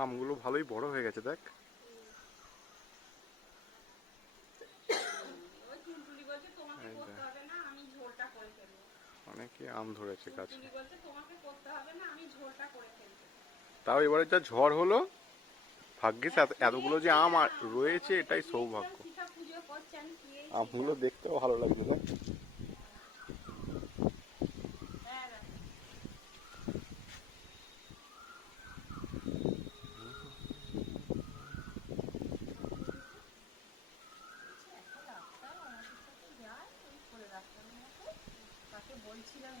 আমগুলো ভালোই বড় হয়ে গেছে দেখ। অনেকে আম ধরেছে গাছে। তাও এবারে যা ঝড় হলো, ভাগ্যিস এতগুলো যে আম রয়েছে এটাই সৌভাগ্য। আমগুলো দেখতেও ভালো লাগছে দেখ। বলছিলাম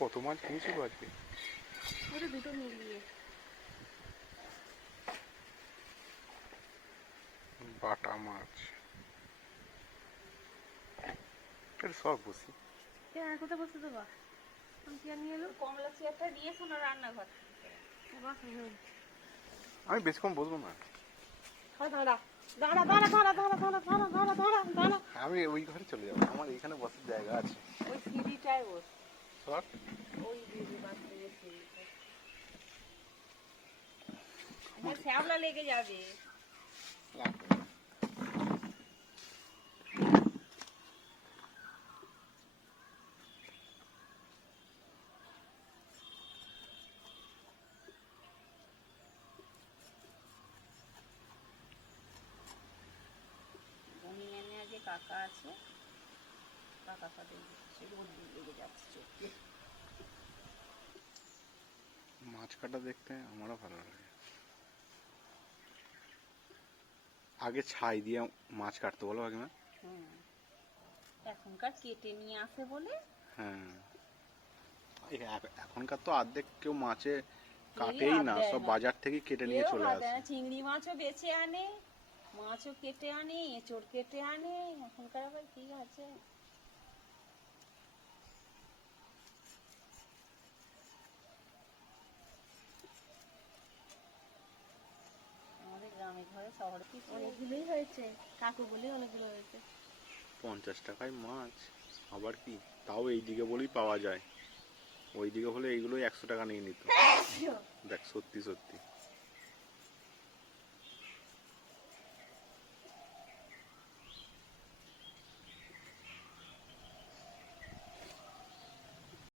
কত মাছ কিনেছিল আজকে? দুটো মিলিয়ে বাটা মাছ, সব বসি। কোথায় বসতে দেবা? চেয়ার নিয়ে এলো, কমলা চেয়ারটা নিয়েছো না রান্নাঘর? আমি বেশিক্ষণ বসবো না। আমি ওই ঘরে চলে যাবো, আমার এইখানে বসার জায়গা আছে। ওই সিঁড়িটায় বস। সর। ওই দিদি বাথরুমের সিঁড়িটা শ্যাওলা লেগে যাবে। বনিয়ানে আগে কাকা আছে, কাকা সাথে রোদ লেগে যাচ্ছে চোখে। মাছ কাটা দেখতে আমারও ভালো লাগে। আগে ছাই দিয়ে মাছ কাটতে বলো কাকিমা। এখনকার কেটে নিয়ে আসে বলে। হ্যাঁ, এখনকার তো অর্ধেক কেউ মাছে কাটেই না, সব বাজার থেকে কেটে নিয়ে চলে আসে। চিংড়ি মাছও বেছে আনে, মাছও কেটে আনে, এঁচড় কেটে আনে। এখনকার আবার কি আছে? আমাদের গ্রামে ঘরে শহরে কি অনেকগুলোই হয়েছে, কাকু বলে অনেকগুলো হয়েছে। 50 টাকায় মাছ, আবার কি, তাও এইদিকে বলেই পাওয়া যায়। ওইদিকে হলে এইগুলো 100 টাকা নিয়ে নিত। দেখ সত্যি সত্যি।